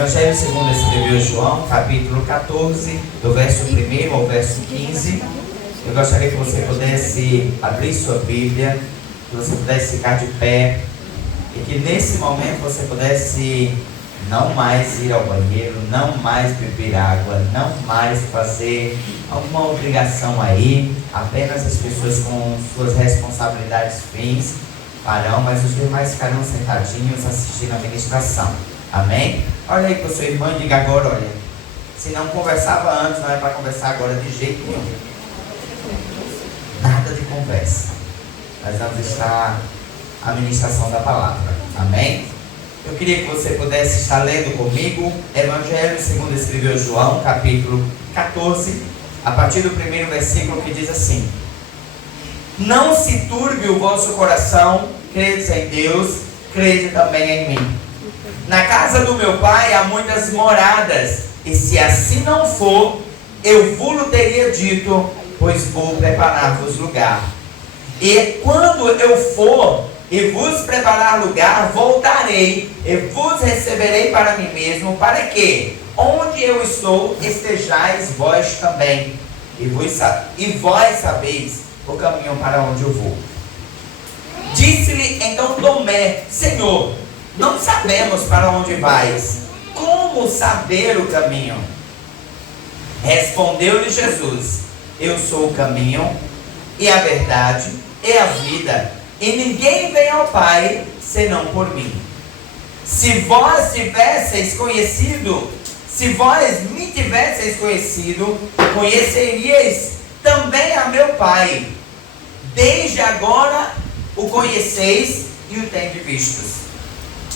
Evangelho segundo escreveu João, capítulo 14, do verso 1 ao verso 15. Eu gostaria que você pudesse abrir sua Bíblia, que você pudesse ficar de pé e que nesse momento você pudesse não mais ir ao banheiro, não mais beber água, não mais fazer alguma obrigação aí. Apenas as pessoas com suas responsabilidades fins farão, mas os demais ficarão sentadinhos assistindo a ministração. Amém? Olha aí para o seu irmão e diga agora, olha, se não conversava antes, não é para conversar agora de jeito nenhum. Nada de conversa. Nós vamos estar a ministração da palavra. Amém? Eu queria que você pudesse estar lendo comigo Evangelho segundo escreveu João, capítulo 14, a partir do primeiro versículo, que diz assim: Não se turbe o vosso coração, credes em Deus, crede também em mim. Na casa do meu pai há muitas moradas, e se assim não for, eu vos teria dito, pois vou preparar-vos lugar. E quando eu for e vos preparar lugar, voltarei e vos receberei para mim mesmo, para que, onde eu estou, estejais vós também. E vós sabeis o caminho para onde eu vou. Disse-lhe então Tomé: Senhor, não sabemos para onde vais, como saber o caminho? Respondeu-lhe Jesus: Eu sou o caminho, e a verdade, e a vida, e ninguém vem ao Pai, senão por mim. Se vós me tivesseis conhecido, conheceríeis também a meu Pai. Desde agora o conheceis e o tendes vistos.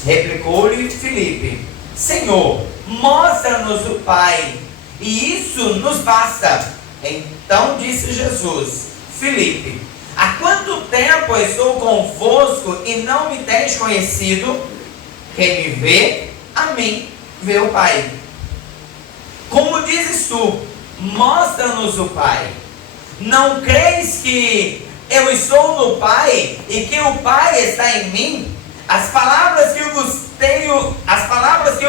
Replicou-lhe Filipe: Senhor, mostra-nos o Pai, e isso nos basta. Então disse Jesus: Filipe, há quanto tempo estou convosco e não me tens conhecido? Quem me vê, a mim vê o Pai. Como dizes tu, mostra-nos o Pai. Não creis que eu estou no Pai e que o Pai está em mim? As palavras que eu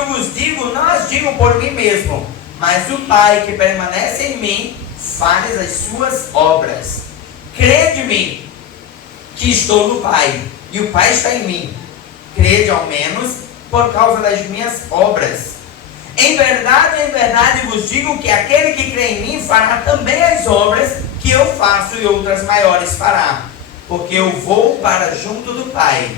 vos digo, não as digo por mim mesmo, mas o Pai que permanece em mim faz as suas obras. Crede-me que estou no Pai e o Pai está em mim. Crede ao menos por causa das minhas obras. Em verdade vos digo que aquele que crê em mim fará também as obras que eu faço, e outras maiores fará, porque eu vou para junto do Pai.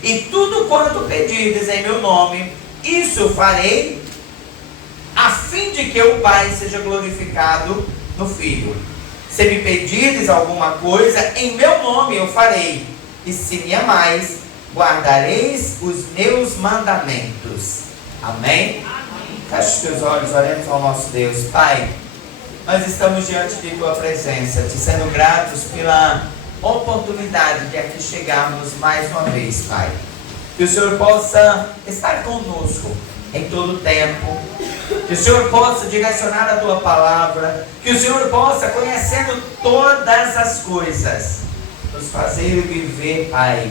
E tudo quanto pedirdes em meu nome, isso farei, a fim de que o Pai seja glorificado no Filho. Se me pedirdes alguma coisa, em meu nome eu farei. E se me amais, guardareis os meus mandamentos. Amém? Feche os teus olhos, oremos ao nosso Deus. Pai, nós estamos diante de Tua presença, te sendo gratos pela oportunidade de aqui chegarmos mais uma vez, Pai. Que o Senhor possa estar conosco em todo o tempo, que o Senhor possa direcionar a Tua palavra, que o Senhor possa, conhecendo todas as coisas, nos fazer viver, Pai,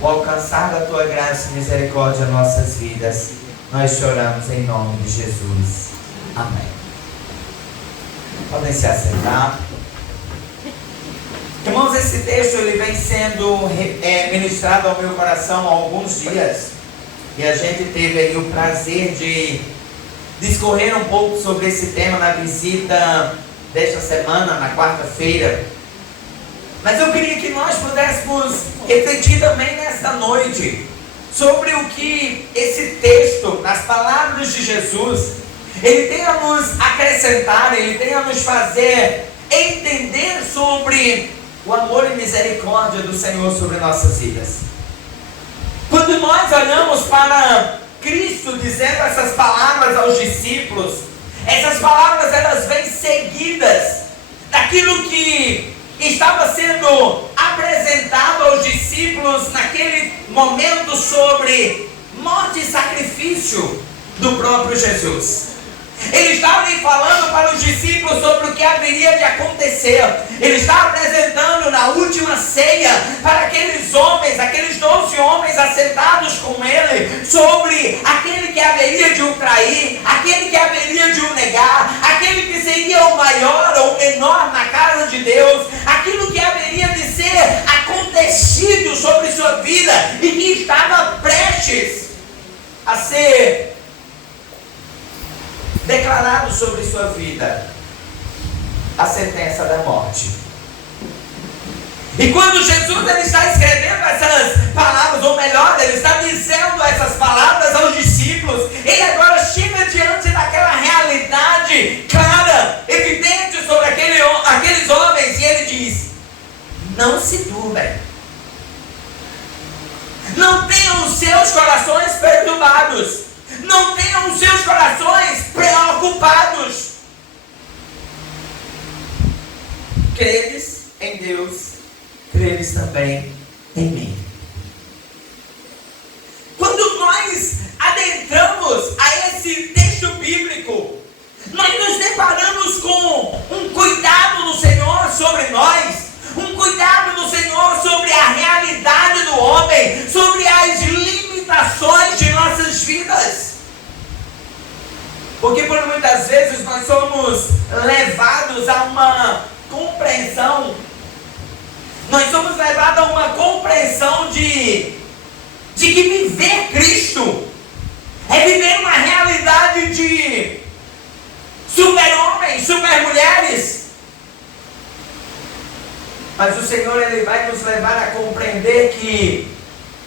o alcançar da Tua graça e misericórdia em nossas vidas. Nós choramos em nome de Jesus. Amém. Podem se assentar. Irmãos, esse texto ele vem sendo ministrado ao meu coração há alguns dias, e a gente teve aí o prazer de discorrer um pouco sobre esse tema na visita desta semana, na quarta-feira. Mas eu queria que nós pudéssemos refletir também nesta noite sobre o que esse texto, nas palavras de Jesus, ele tem a nos acrescentar, ele tem a nos fazer entender sobre o amor e misericórdia do Senhor sobre nossas vidas. Quando nós olhamos para Cristo dizendo essas palavras aos discípulos, essas palavras elas vêm seguidas daquilo que estava sendo apresentado aos discípulos naquele momento sobre morte e sacrifício do próprio Jesus. Ele estava lhe falando para os discípulos sobre o que haveria de acontecer. Ele estava apresentando na última ceia para aqueles homens, aqueles 12 homens assentados com ele, sobre aquele que haveria de o trair, aquele que haveria de o negar, aquele que seria o maior ou menor na casa de Deus, aquilo que haveria de ser acontecido sobre sua vida e que estava prestes a ser declarado sobre sua vida, a sentença da morte. E quando Jesus ele está escrevendo essas palavras, ou melhor, ele está dizendo essas palavras aos discípulos, ele agora chega diante daquela realidade clara, evidente sobre aqueles homens, e ele diz: não se turbem, não tenham os seus corações perturbados, não tenham os seus corações preocupados. Credes em Deus, credes também em mim. Quando nós adentramos a esse texto bíblico, nós nos deparamos com um cuidado do Senhor sobre nós, um cuidado do Senhor sobre a realidade do homem, sobre as limitações de nossas vidas. Porque por muitas vezes nós somos levados a uma compreensão, de que viver Cristo é viver uma realidade de super-homens, super-mulheres. Mas o Senhor ele vai nos levar a compreender que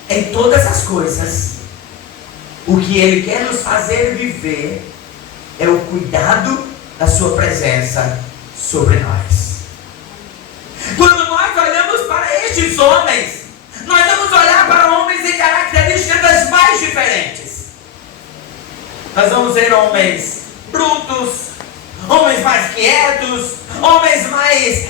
em todas as coisas, o que Ele quer nos fazer viver é o cuidado da sua presença sobre nós. Quando nós olhamos para estes homens, nós vamos olhar para homens em características das mais diferentes. Nós vamos ver homens brutos, homens mais quietos, homens mais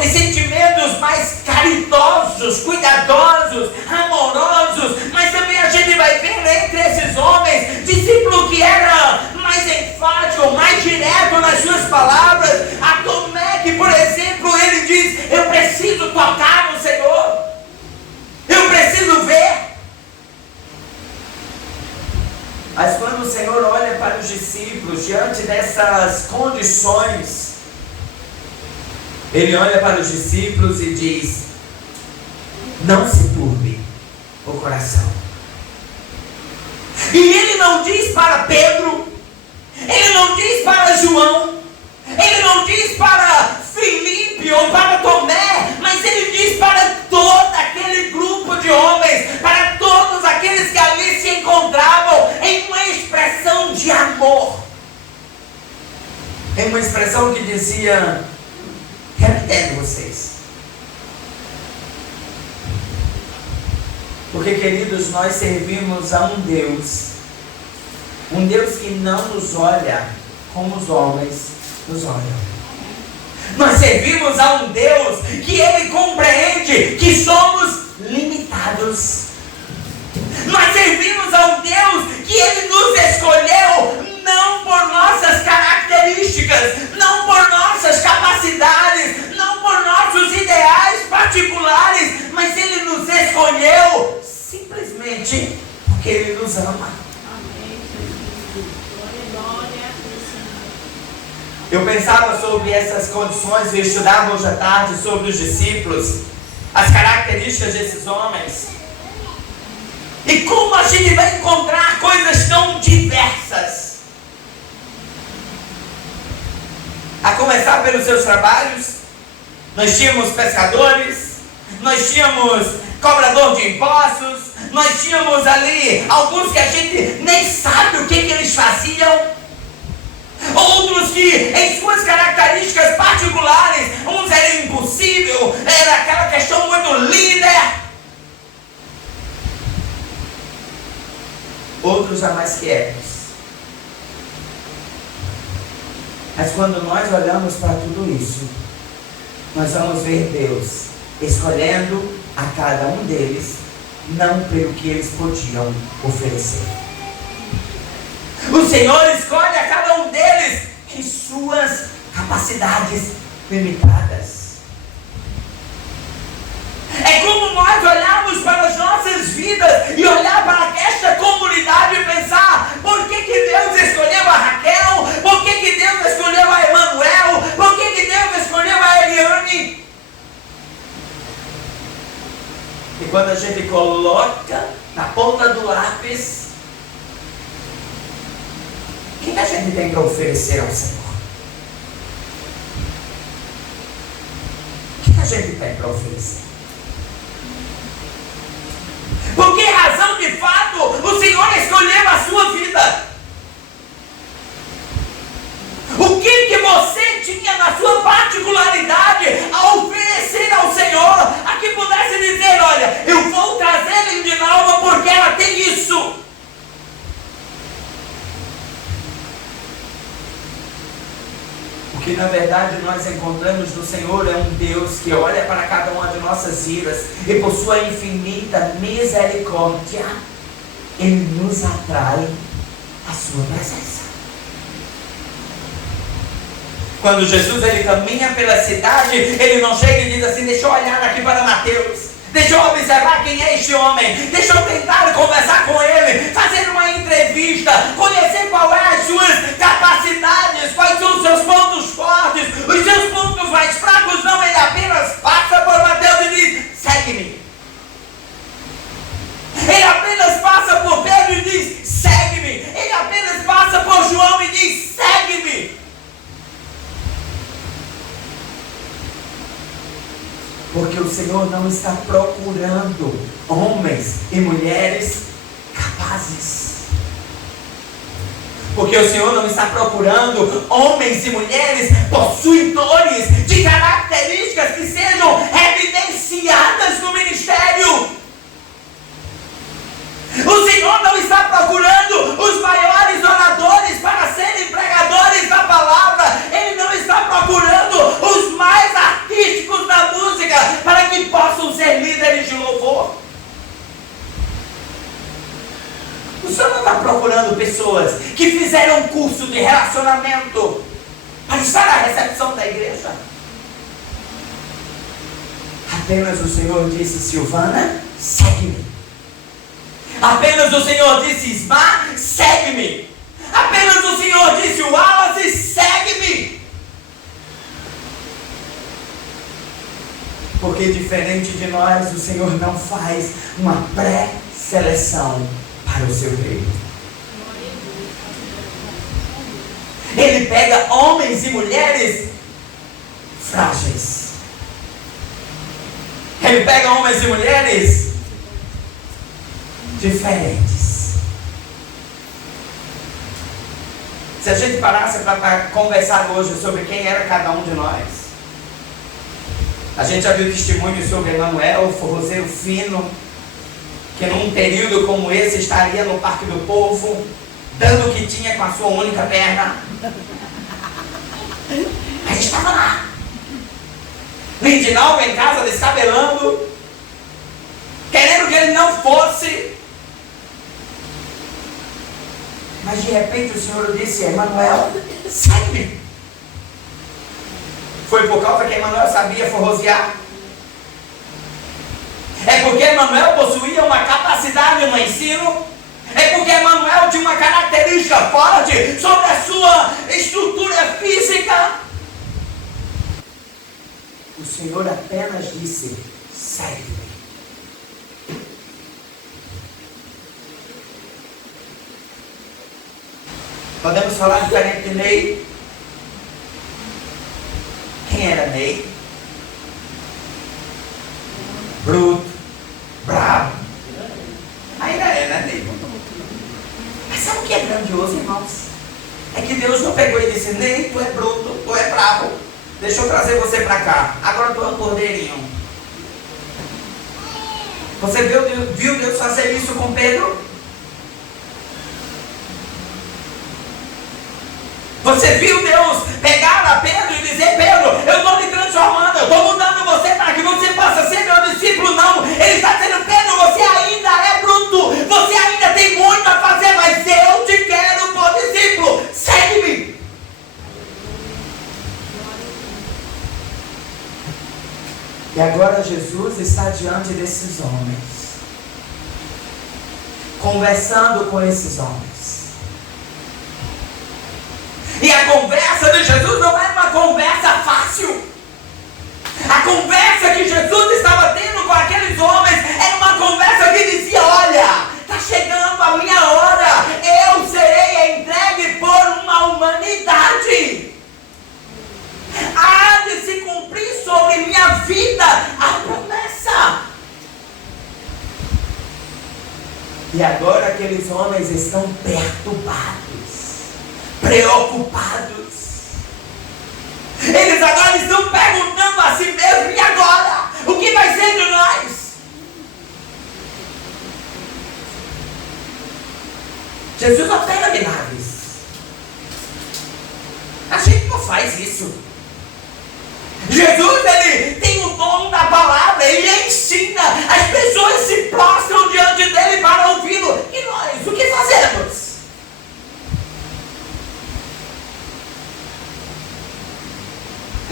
de sentimentos mais caridosos, cuidadosos, amorosos. Mas também a gente vai ver entre esses homens discípulo que era mais enfático, mais direto nas suas palavras. A Tomé, que por exemplo ele diz: eu preciso tocar no Senhor, eu preciso ver. Mas quando o Senhor olha para os discípulos diante dessas condições, Ele olha para os discípulos e diz: não se turbe o coração. E Ele não diz para Pedro, Ele não diz para João, Ele não diz para Filipe ou para Tomé, mas Ele diz para todo aquele grupo de homens, para todos aqueles que ali se encontravam, em uma expressão de amor, em uma expressão que dizia: quero ter vocês. Porque, queridos, nós servimos a um Deus que não nos olha como os homens nos olham. Nós servimos a um Deus que Ele compreende que somos limitados. Nós servimos a um Deus que Ele nos escolheu não por nossas características, não por nossas capacidades, não por nossos ideais particulares, mas Ele nos escolheu simplesmente porque Ele nos ama. Eu pensava sobre essas condições, eu estudava hoje à tarde sobre os discípulos, as características desses homens. E como a gente vai encontrar coisas tão diversas? A começar pelos seus trabalhos, nós tínhamos pescadores, nós tínhamos cobrador de impostos, nós tínhamos ali alguns que a gente nem sabe o que eles faziam. Outros que em suas características particulares, uns eram impossível, era aquela questão muito líder. Outros já mais quietos. Mas quando nós olhamos para tudo isso, nós vamos ver Deus escolhendo a cada um deles, não pelo que eles podiam oferecer. O Senhor escolhe a cada um suas capacidades limitadas. É como nós olharmos para as nossas vidas e olhar para esta comunidade e pensar: por que Deus escolheu a Raquel? Por que Deus escolheu a Emanuel? Por que Deus escolheu a Eliane? E quando a gente coloca na ponta do lápis, o que a gente tem para oferecer ao Senhor? O que a gente tem para oferecer? Por que razão, de fato, o Senhor escolheu a sua vida? O que você tinha na sua particularidade a oferecer ao Senhor, a que pudesse dizer: olha, eu vou trazer Lindinalva porque ela tem isso? O que na verdade nós encontramos no Senhor é um Deus que olha para cada uma de nossas vidas e por sua infinita misericórdia, Ele nos atrai à sua presença. Quando Jesus ele caminha pela cidade, ele não chega e diz assim: deixa eu olhar aqui para Mateus, deixa eu observar quem é este homem, deixa eu tentar conversar com ele, fazer uma entrevista, conhecer qual é as suas capacidades, quais são os seus pontos fortes, os seus pontos mais fracos. Não, ele apenas passa por Mateus e diz: segue-me. Ele apenas passa por Pedro e diz: segue-me. Ele apenas passa por João e diz: segue-me. Porque o Senhor não está procurando homens e mulheres capazes. Porque o Senhor não está procurando homens e mulheres possuidores de características que sejam evidenciadas no ministério. O Senhor não está procurando os maiores oradores para serem pregadores da palavra. Ele não está procurando os mais artísticos da música para que possam ser líderes de louvor. O Senhor não está procurando pessoas que fizeram um curso de relacionamento para estar à recepção da igreja. Apenas o Senhor disse: Silvana, segue-me. Apenas o Senhor disse: Ismar, segue-me. Apenas o Senhor disse: Wallace, segue-me. Porque diferente de nós, o Senhor não faz uma pré-seleção para o seu reino. Ele pega homens e mulheres frágeis. Ele pega homens e mulheres diferentes. Se a gente parasse para conversar hoje sobre quem era cada um de nós, a gente já viu testemunhos sobre Emanuel, forrozeiro fino, que num período como esse estaria no Parque do Povo, dando o que tinha com a sua única perna. Mas estava lá. Lindinalva em casa descabelando, querendo que ele não fosse. Mas de repente o Senhor disse: Emanuel, segue-me. Foi por causa que Emanuel sabia forrosear? É porque Emanuel possuía uma capacidade no ensino? É porque Emanuel tinha uma característica forte sobre a sua estrutura física? O Senhor apenas disse: segue-me. Podemos falar diferente de Ney? Quem era Ney? Bruto, bravo. Ainda é, né, Ney? Mas sabe o que é grandioso, irmãos? É que Deus não pegou e disse: Ney, tu é bruto, tu é bravo, deixa eu trazer você para cá. Agora tu é um cordeirinho. Você viu Deus fazer isso com Pedro? Você viu Deus pegar a Pedro e dizer: Pedro, eu estou me transformando, eu estou mudando você para que você possa ser meu discípulo? Não, ele está dizendo: Pedro, você ainda é bruto, você ainda tem muito a fazer, mas eu te quero por discípulo, segue-me. agora Jesus está diante desses homens, conversando com esses homens. E a conversa de Jesus não é uma conversa fácil. A conversa que Jesus estava tendo com aqueles homens era uma conversa que dizia: olha, está chegando a minha hora, eu serei entregue por uma humanidade. Há de se cumprir sobre minha vida a promessa. E agora aqueles homens estão perturbados, preocupados. Eles agora estão perguntando a si mesmos: e agora? O que vai ser de nós? Jesus opera milagres. A gente não faz isso. Jesus, ele tem o dom da palavra, ele ensina. As pessoas se prostram diante dele para ouvi-lo. E nós, o que fazemos?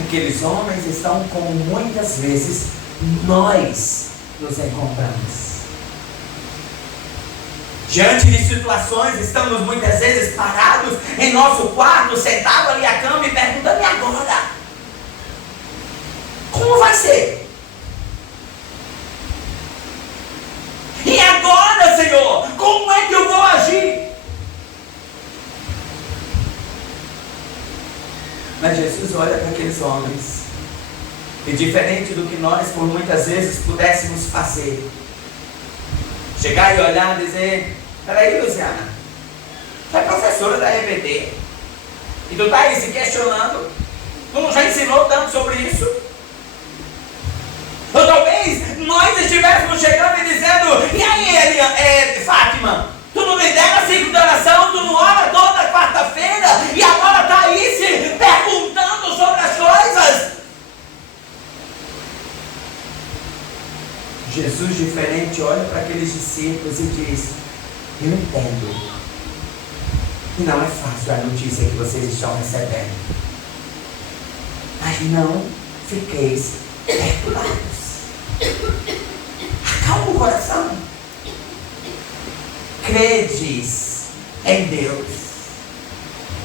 Aqueles homens estão como muitas vezes nós nos encontramos. Diante de situações, estamos muitas vezes parados em nosso quarto, sentado ali à cama e perguntando: e agora? Como vai ser? E agora, Senhor? Como é que eu vou agir? Mas Jesus olha para aqueles homens, e diferente do que nós por muitas vezes pudéssemos fazer, chegar e olhar e dizer: peraí, Luciana, tu é professora da RBD e tu está aí se questionando, tu não já ensinou tanto sobre isso? Ou talvez nós estivéssemos chegando e dizendo: e aí, Fátima, tu não lidera 5 de oração, tu não ora toda quarta-feira e agora está aí se perguntando sobre as coisas? Jesus, diferente, olha para aqueles discípulos e diz: eu entendo que não é fácil a notícia que vocês estão recebendo, mas não fiqueis perturbados. Acalma o coração. Credes em Deus,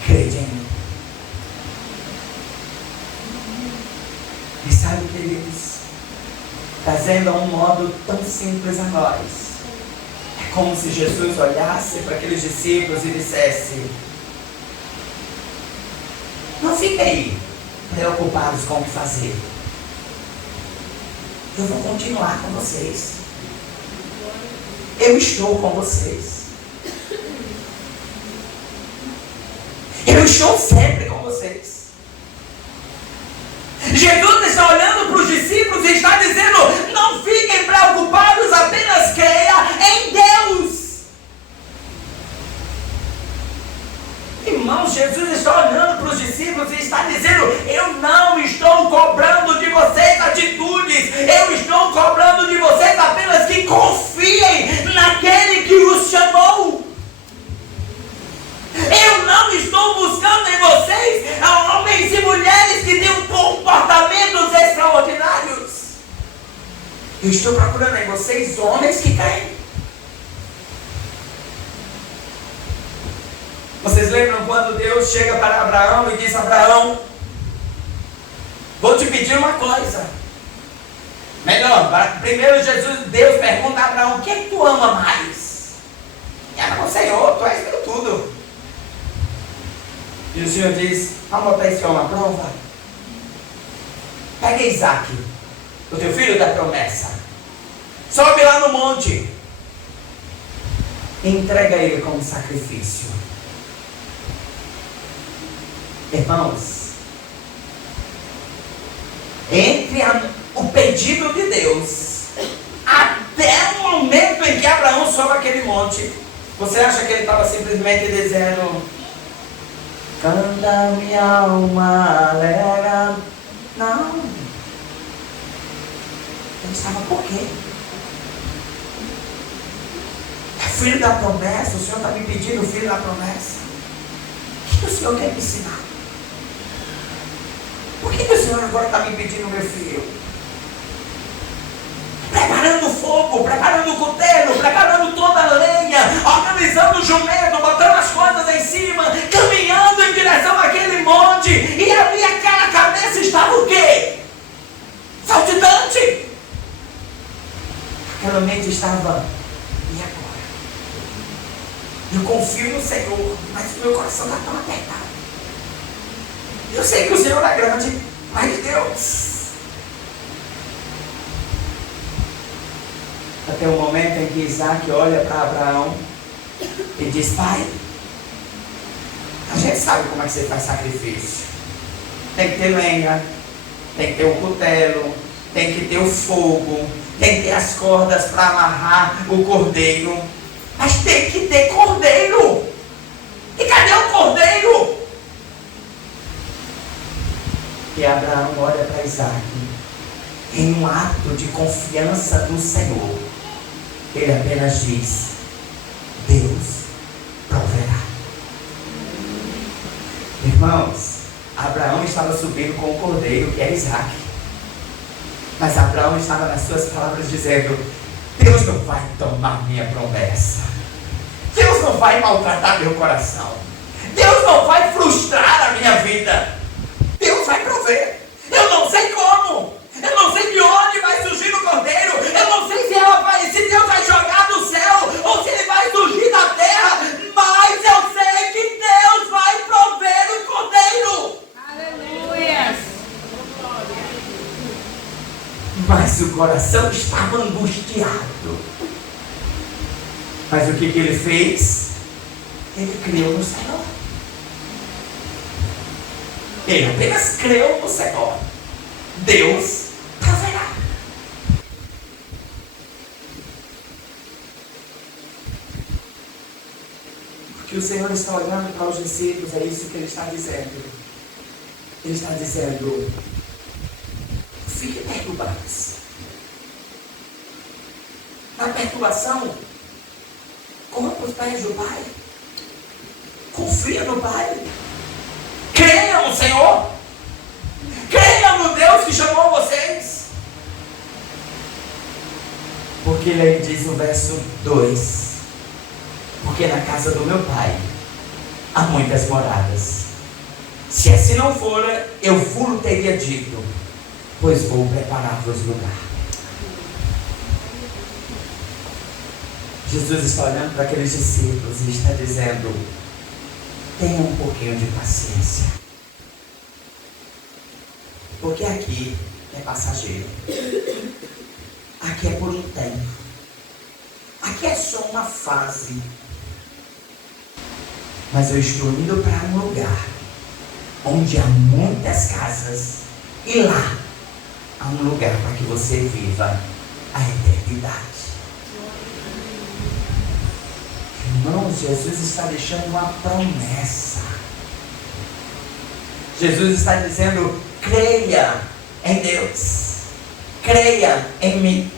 crede em mim. E sabe, queridos, trazendo a um modo tão simples a nós, é como se Jesus olhasse para aqueles discípulos e dissesse: não fiquem aí preocupados com o que fazer. Eu vou continuar com vocês. Eu estou com vocês. Eu estou sempre com vocês. Jesus está olhando para os discípulos e está dizendo: não fiquem preocupados, apenas creia em Deus. Irmãos, Jesus está olhando para os discípulos e está dizendo: eu não estou cobrando de vocês atitudes, eu estou cobrando de vocês apenas que confiem naquele que os chamou. Eu não estou buscando em vocês homens e mulheres que tenham comportamentos extraordinários. Eu estou procurando em vocês homens que creem. Vocês lembram quando Deus chega para Abraão e diz: Abraão, vou te pedir uma coisa. Melhor, primeiro Deus pergunta a Abraão: o que é que tu ama mais? E Abraão: Senhor, tu és meu tudo. E o Senhor diz: vamos botar esse homem à prova. Pega Isaac, o teu filho da promessa, sobe lá no monte, entrega ele como sacrifício. Irmãos, entre o pedido de Deus até o momento em que Abraão sobe aquele monte, você acha que ele estava simplesmente dizendo: canta minha alma, alegra? Não. Ele estava: por quê? É filho da promessa, o Senhor está me pedindo o filho da promessa. O que o Senhor quer me ensinar? Por que o Senhor agora está me pedindo meu filho? preparando fogo, preparando o cutelo, preparando toda a lenha, organizando o jumento, botando as coisas em cima, caminhando em direção àquele monte. E ali aquela cabeça estava o quê? Saltitante. Aquela mente estava, e agora? Eu confio no Senhor, mas o meu coração está tão apertado. Eu sei que o Senhor é grande, mas Deus... Até o momento em que Isaac olha para Abraão e diz: pai, a gente sabe como é que você faz sacrifício. Tem que ter lenha, tem que ter o cutelo, tem que ter o fogo, tem que ter as cordas para amarrar o cordeiro. Mas tem que ter cordeiro. E cadê o cordeiro? E Abraão olha para Isaac em um ato de confiança no Senhor. Ele apenas diz: Deus proverá. Irmãos, Abraão estava subindo com o cordeiro, que era Isaac. Mas Abraão estava nas suas palavras dizendo: Deus não vai tomar minha promessa. Deus não vai maltratar meu coração. Deus não vai frustrar a minha vida. Deus vai prover. Eu não sei como. Eu não sei de onde vai surgir o cordeiro. Eu não sei se Deus vai jogar do céu ou se ele vai surgir da terra. Mas eu sei que Deus vai prover o cordeiro. Aleluia. Mas o coração estava angustiado. Mas o que ele fez? Ele creu no Senhor. Ele apenas creu no Senhor. Deus proverá. Porque o Senhor está olhando para os discípulos, é isso que Ele está dizendo. Ele está dizendo: fiquem perturbados. Na perturbação, corra para os pés do Pai. Confia no Pai. Creia no Senhor. Creia no Deus que chamou vocês. Porque ele diz no verso 2: porque na casa do meu Pai há muitas moradas. Se assim não fora, eu vos teria dito, pois vou preparar-vos lugar. Jesus está olhando para aqueles discípulos e está dizendo: tenha um pouquinho de paciência. Porque aqui é passageiro. Aqui é por um tempo. Aqui é só uma fase. Mas eu estou indo para um lugar onde há muitas casas. E lá há um lugar para que você viva a eternidade. Irmãos, Jesus está deixando uma promessa. Jesus está dizendo: creia em Deus, creia em mim.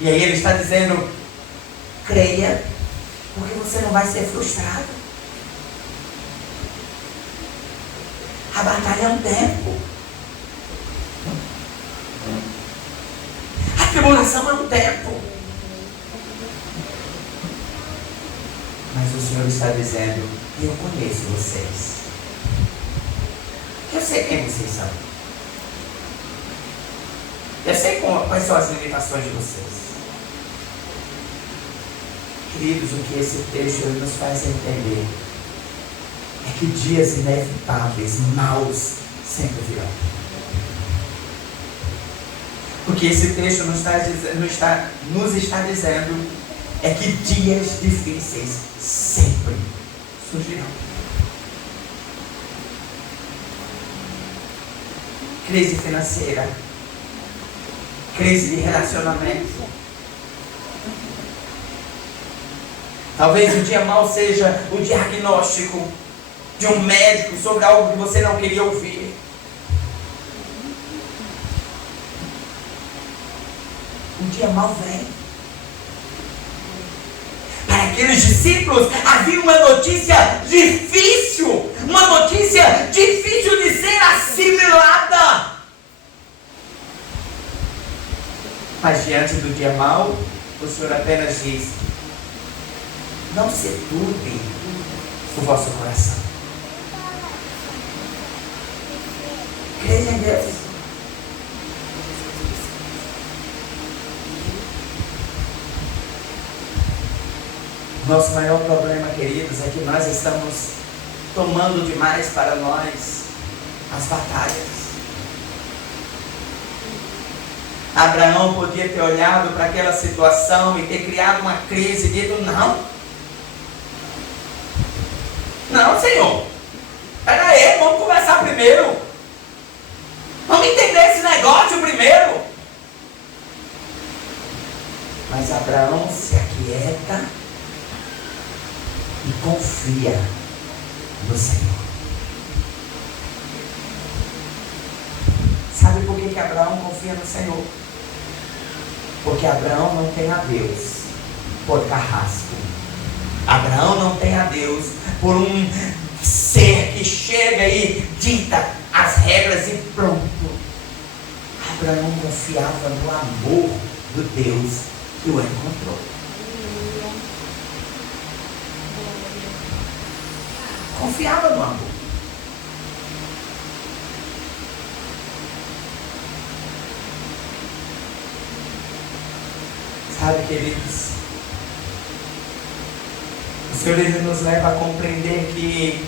E aí ele está dizendo: creia, porque você não vai ser frustrado. A batalha é um tempo. A tribulação é um tempo. Mas o Senhor está dizendo: eu conheço vocês. Eu sei quem vocês são. Eu sei quais são as limitações de vocês. Queridos, o que esse texto nos faz entender é que dias inevitáveis, maus, sempre virão. O que esse texto nos está dizendo é que dias difíceis sempre surgirão. Crise financeira, crise de relacionamento. Talvez o dia mau seja o diagnóstico de um médico sobre algo que você não queria ouvir. O dia mau vem. Para aqueles discípulos havia uma notícia difícil de ser assimilada. Mas diante do dia mal, o Senhor apenas diz: não se turbe o vosso coração. Creia em Deus. Nosso maior problema, queridos, é que nós estamos tomando demais para nós as batalhas. Abraão podia ter olhado para aquela situação e ter criado uma crise e dito: não, Senhor, espera aí, vamos conversar primeiro, vamos entender esse negócio primeiro. Mas Abraão se aquieta e confia no Senhor. Sabe por que Abraão confia no Senhor? Porque Abraão não tem a Deus por carrasco. Abraão não tem a Deus por um ser que chega e dita as regras e pronto. Abraão confiava no amor do Deus que o encontrou. Confiava no amor. Sabe, queridos, o Senhor ele nos leva a compreender que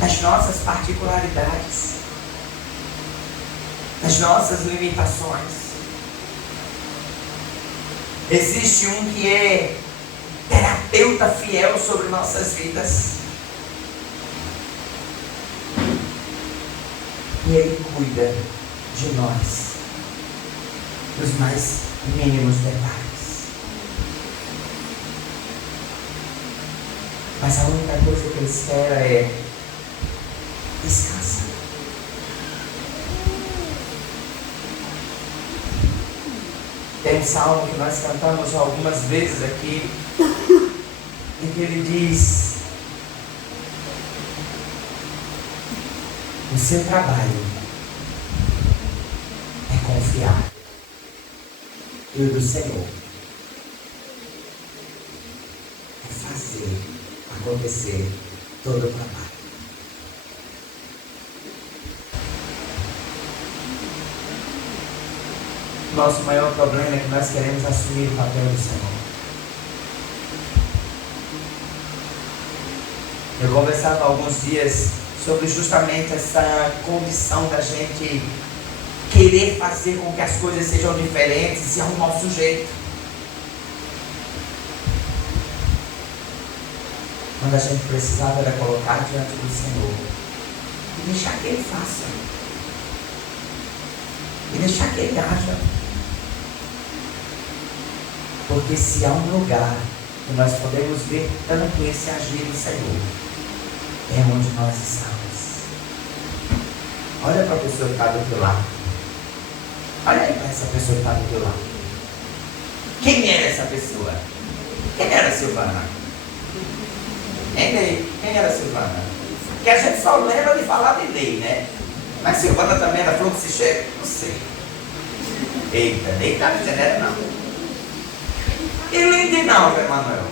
nas nossas particularidades, nas nossas limitações, existe um que é terapeuta fiel sobre nossas vidas. E Ele cuida de nós nos mais mínimos detalhes. Mas a única coisa que Ele espera é descansa. Tem um salmo que nós cantamos algumas vezes aqui, em que ele diz: o seu trabalho é confiar, e o do Senhor é fazer acontecer todo o trabalho. Nosso maior problema é que nós queremos assumir o papel do Senhor. Eu conversava há alguns dias sobre justamente essa condição da gente querer fazer com que as coisas sejam diferentes e ao nosso jeito. Quando a gente precisava era colocar diante do Senhor e deixar que Ele faça. E deixar que Ele haja. Porque se há um lugar que nós podemos ver tanto esse agir do Senhor, é onde nós estamos. Olha para a pessoa que está do teu lado. Olha aí para essa pessoa que está do teu lado. Quem era essa pessoa? Quem era a Silvana? Quem era a Silvana? Porque a gente só lembra de falar de lei, né? Mas Silvana também era fluxo de chefe? Não sei. Eita, nem está dizendo era não. E Lindy não, Emanuel.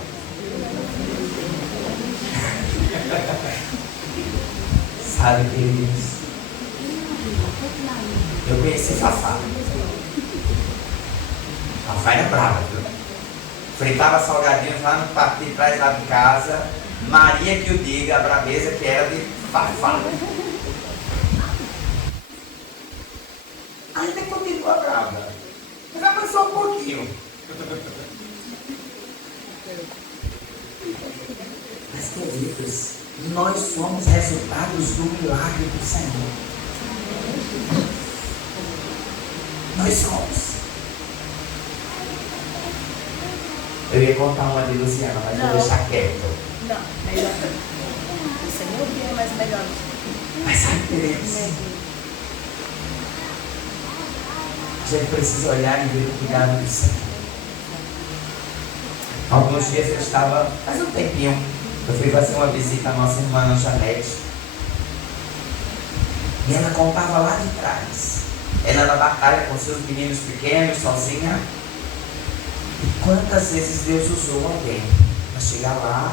Sabe, queridos, eu conheci Fafá. Fafá era brava, viu? Fritava salgadinhos lá no partido de trás lá de casa. Maria que o diga, a braveza que era de Fafá. Ainda continua brava. Mas avançou um pouquinho. Mas, queridos, nós somos resultados do milagre do Senhor. Nós somos. Eu ia contar uma de Luciana, mas vou deixar quieto. Não, melhor. O Senhor que é mais melhor. Mas sabe, queridos, a gente precisa olhar e ver o cuidado do Senhor. Alguns dias eu estava, faz um tempinho, eu fui fazer uma visita à nossa irmã Janete. E ela contava lá de trás ela na batalha com seus meninos pequenos, sozinha. E quantas vezes Deus usou alguém para chegar lá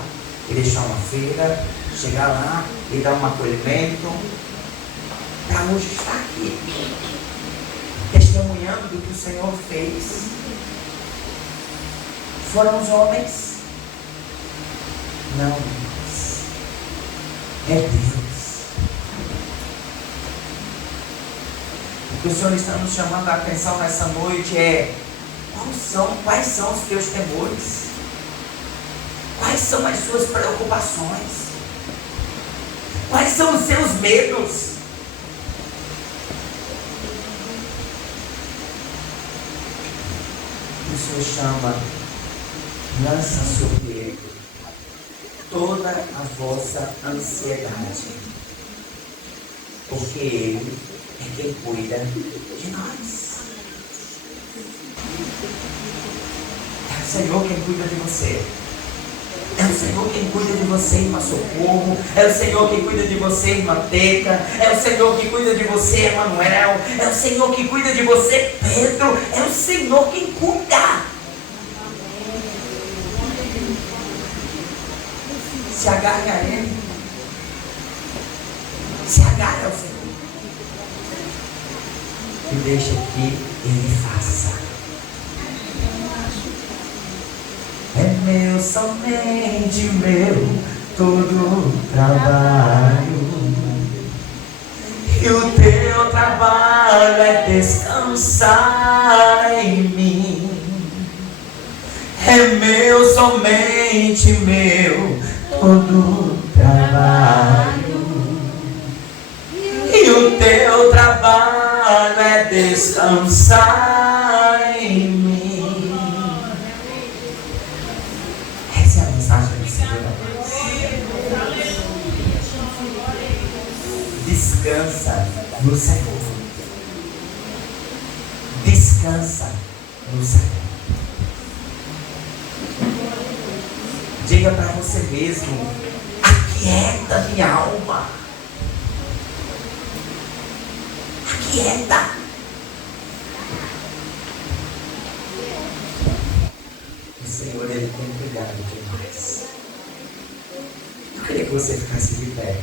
e deixar uma feira, chegar lá e dar um acolhimento, para hoje estar aqui, testemunhando do que o Senhor fez. Foram os homens? Não, irmãos. É Deus. O que o Senhor está nos chamando a atenção nessa noite é: quais são os teus temores? Quais são as suas preocupações? Quais são os seus medos? O Senhor chama: lança sobre Ele toda a vossa ansiedade, porque Ele é quem cuida de nós. É o Senhor quem cuida de você. É o Senhor quem cuida de você, irmã Socorro. É o Senhor quem cuida de você, irmã Teca. É o Senhor que cuida de você, Emanuel. É o Senhor que cuida de você, Pedro. É o Senhor quem cuida. Se agarre a Ele. Se agarre ao Senhor. E deixa que Ele faça. É meu, somente meu, todo o trabalho. E o teu trabalho é descansar em mim. É meu, somente meu, todo o trabalho. E o teu trabalho é descansar em mim. Essa é a mensagem do Senhor. Descansa no Senhor. Descansa no Senhor. Diga para você mesmo: aquieta minha alma. Aquieta. O Senhor, Ele tem cuidado demais. Eu queria que você ficasse de pé.